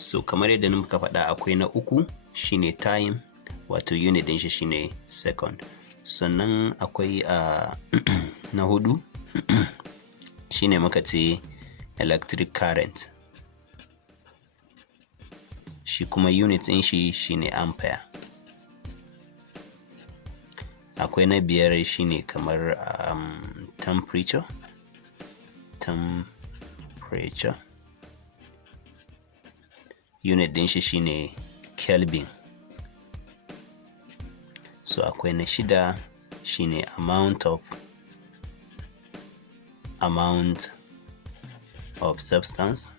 So kamar yadda muka faɗa akwai na uku shine time, wato unit din shi shine second. Sannan akwai na hudu shine muka ce electric current, shi kuma unit din shi shine ampere. Akwai na biyar shine kamar temperature, unit din shi shine Kelvin. So akwai na shida shine amount of substance,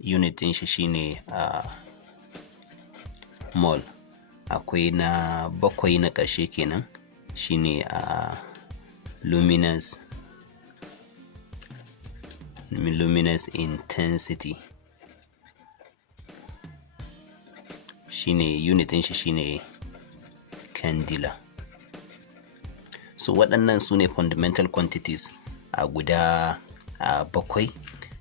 unit din shi shine mole. Akwai na bakwai na ƙarshe kenan shine luminous intensity, shine unit din shi shine candela. So waɗannan su ne fundamental quantities guda bakwai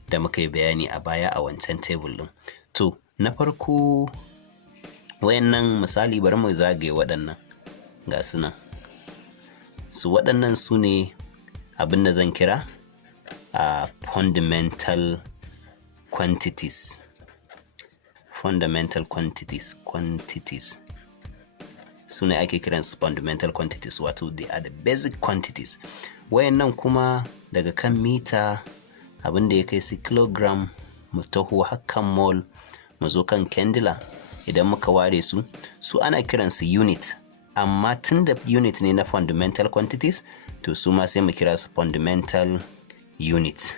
da muka yi bayani a baya a wancan table ɗin. To na farko wayannan misali bari mu zagaye waɗannan ga su nan. So waɗannan su ne abin da zan kira fundamental quantities. Su ne ake kiransu fundamental quantities, wato they are the basic quantities. Wayannan kuma daga kan mita abin da ya kai su kilogram mu taho hakan mole mu zo kan candela, idan muka ware su ana kiransu unit, amma tunda unit ne na fundamental quantities to su ma sai mu kira su fundamental unit.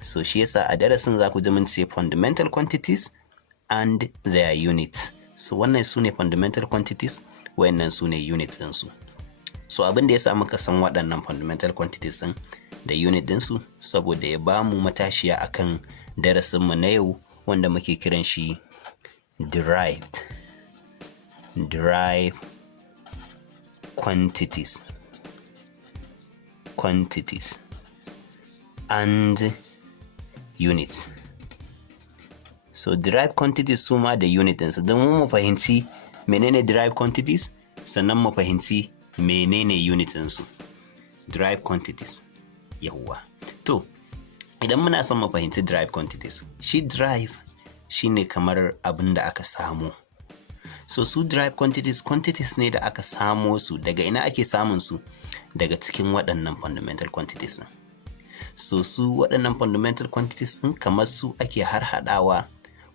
So shi yasa a darasin za ku ji mun ce fundamental quantities and their units. So wannan su ne fundamental quantities, wayannan su ne units ɗinsu. So abin da yasa muka san waɗannan fundamental quantities ɗin da unit ɗinsu saboda ya ba mu matashiya akan darasinmu na yau wanda muke kiran shi derived quantities and units. So derived quantities su ma da unit ɗinsu, don mu fahimci menene derived quantities sannan mu fahimci menene unit ɗinsu. Derived quantities, yawwa. To idan muna son mu fahimci derived quantities, shi derive shine kamar abin da aka samo. So su derived quantities ne da aka samo su. Daga ina ake samun su? Daga cikin waɗannan fundamental quantities. So su waɗannan fundamental quantities ɗin kamar su ake harhaɗawa,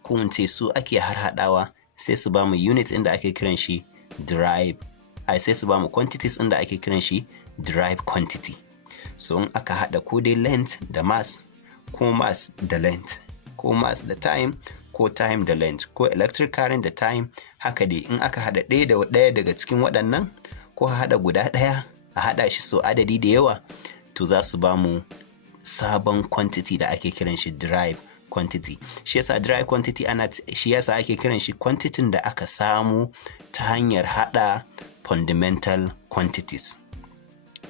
ko in ce su ake harhaɗawa sai su ba mu unit ɗin da ake kiran shi sai su ba mu quantities ɗin da ake kiran shi derived quantity. So in aka haɗa ko dai length da mass, ko mass da length, ko mass da time, ko time da length, ko electric current da time, haka dai in aka haɗa ɗaya da ɗaya daga cikin waɗannan, ko haɗa guda ɗaya a haɗa shi so adadi da yawa, to za su ba mu sabon quantity da ake kiran shi derived quantity. Shi yasa derived quantity shi yasa ake kiran shi quantity da aka samu ta hanyar haɗa fundamental quantities.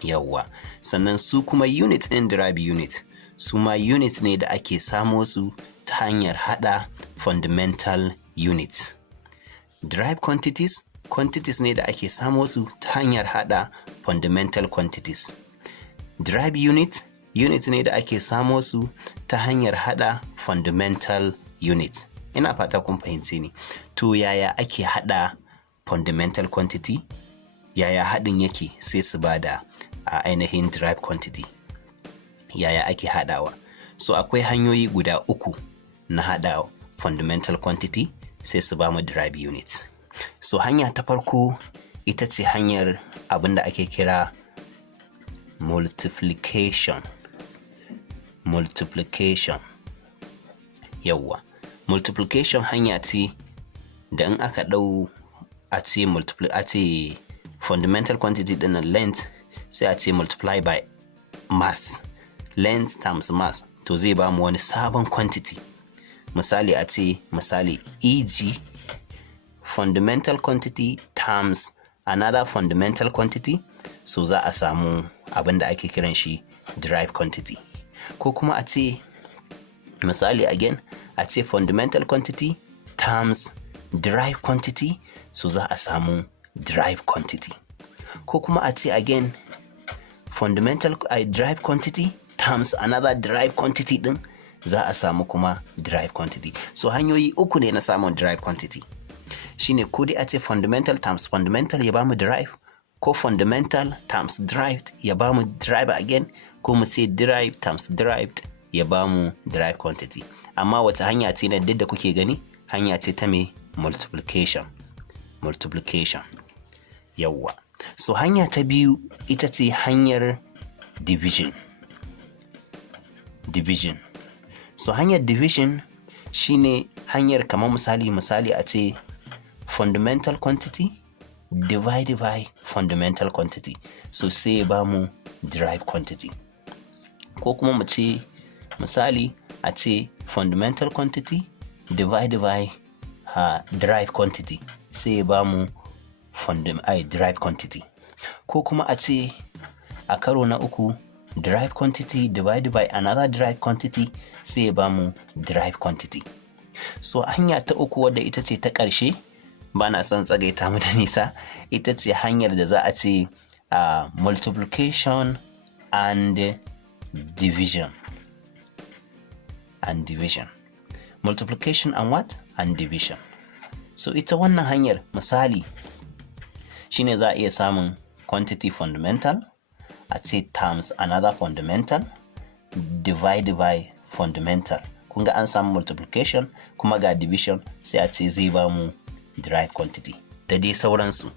Yawwa. Sannan su kuma unit ɗin derived unit, su ma unit ne da ake samo su ta hanyar haɗa fundamental units. Derived quantities ne da ake samo su ta hanyar haɗa fundamental quantities. Derived unit ne da ake samo su ta hanyar haɗa fundamental unit. Ina fata kun fahimce ni. To yaya ake haɗa fundamental quantity? Yaya haɗin yake sai su bada ainihin derived quantity? Yaya ake haɗawa? So akwai hanyoyi guda uku na haɗa fundamental quantity sai su ba mu derived units. So hanya ta farko ita ce hanyar abin da ake kira multiplication. Yawwa. Multiplication hanya ce da in aka ɗau a ce fundamental quantity ɗin length sai a ce multiply by mass. Length times mass, to zai ba mu wani sabon quantity. Misali a ce e.g. fundamental quantity times another fundamental quantity, so za a samu abin da ake kiran shi derived quantity. Ko kuma a ce misali again a ce fundamental quantity times derived quantity, so za a samu derived quantity. Ko kuma a ce again fundamental derived quantity times another derived quantity din, za a samu kuma derived quantity. So hanyoyi uku ne na samun derived quantity, shine ko dai a ce fundamental times fundamental ya bamu derived, ko fundamental times derived ya bamu derived again, ko mu ce derived times derived ya bamu derived quantity. Amma wata hanya ce na duk da kuke gani, hanya ce ta me multiplication. Yawwa. So hanya ta biyu ita ce hanyar division. So hanyar division shine hanyar kamar misali a ce fundamental quantity divided by fundamental quantity, so sai ya bamu derived quantity. Ko kuma mu ce misali a ce fundamental quantity divided by derived quantity, sai ya bamu derived quantity. Ko kuma a ce a karo na uku derived quantity divided by another derived quantity, sai ya bamu derived quantity. So hanya ta uku wadda ita ce ta ƙarshe, ba na son tsagaita mu da nisa, ita ce hanyar da za a ce multiplication and division. Multiplication and what? And division. So ita wannan hanyar misali shine za a iya samun quantity fundamental a ce times another fundamental divided by fundamental. Kun ga an samu multiplication kuma ga division, sai a ce zai bamu derived quantity da dai sauransu.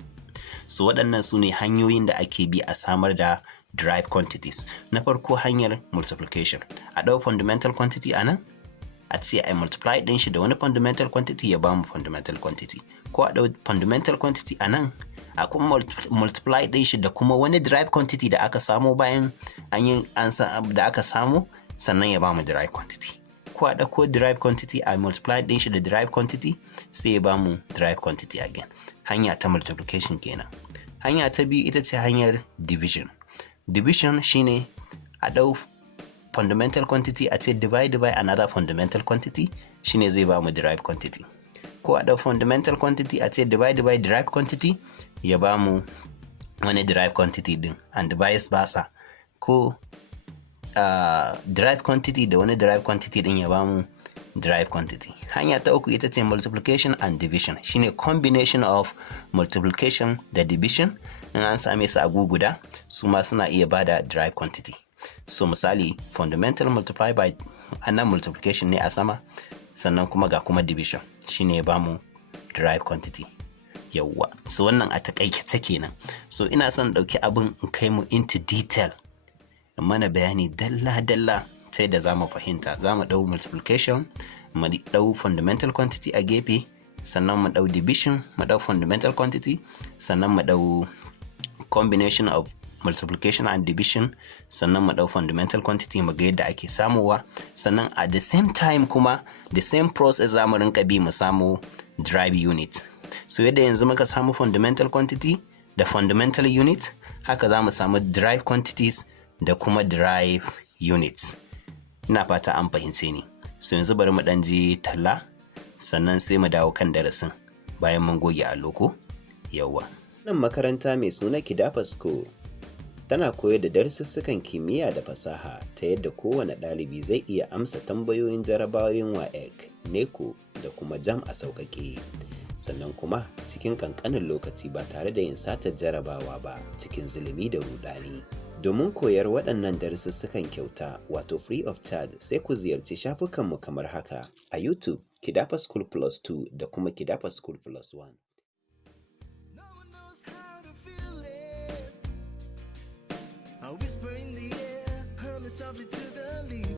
So waɗannan su ne hanyoyin da ake bi a samar da derived quantities. Na farko hanyar multiplication, a ɗau fundamental quantity a nan a ce a multiply ɗin shi da wani fundamental quantity ya bamu fundamental quantity, ko a ɗau fundamental quantity a nan a kuma multiply ɗin shi da kuma wani derived quantity da aka samo bayan da aka samo, sannan ya bamu derived quantity. Ko a ɗauko derived quantity a multiply ɗin shi da derived quantity, sai ya bamu derived quantity again. Hanya ta multiplication kenan. Hanya ta biyu ita ce hanyar division. Division shine a ɗau fundamental quantity a ce divided by another fundamental quantity, shine zai bamu derived quantity. Ko a ɗau fundamental quantity a ce divided by derived quantity ya bamu wani derived quantity din, and vice versa. Ko derived quantity da wani derived quantity din ya bamu derived quantity. Hanya ta uku ita ce multiplication and division, shine combination of multiplication da division, in an same su a guda su ma suna iya bada derived quantity. So misali fundamental multiply by annan multiplication ne a sama, sannan kuma ga kuma division, shine ya bamu derived quantity. Yawwa. So wannan a takaice kenan. So ina son ɗauki abin in kai mu into detail, in mana bayani dalla ta yadda za mu fahimta. Za mu ɗau multiplication, mu ɗau fundamental quantity a gefe, sannan mu ɗau division, mu ɗau fundamental quantity, sannan mu ɗau combination of multiplication and division, sannan mu ɗau fundamental quantity mu ga yadda ake samowa, sannan at the same time kuma the same process za mu rinka bi mu samu derived unit. So yadda yanzu muka samu fundamental quantity da fundamental unit, haka za mu samu derived quantities da kuma derived units. Ina fata an fahimce ni. So yanzu bari mu ɗan je talla, sannan sai mu dawo kan darasin bayan mun goge allo ko? Yawwa. Nan makaranta mai suna Kidafa School tana koyar da darussukan kimiyya da fasaha ta yadda kowane ɗalibi zai iya amsa tambayoyin jarabawoyin WAEC, NECO da kuma Jamb a sauƙaƙe. Sannan kuma cikin ƙanƙanin lokaci ba tare da yin satar jarabawa ba cikin zulumi da rudani. Domin koyar waɗannan darussukan kyauta wato free of charge, sai ku ziyarci shafukanmu kamar haka a YouTube Kidafa School Plus 2 da kuma Kidafa School Plus 1. I whisper in the air, hum softly to the leaves.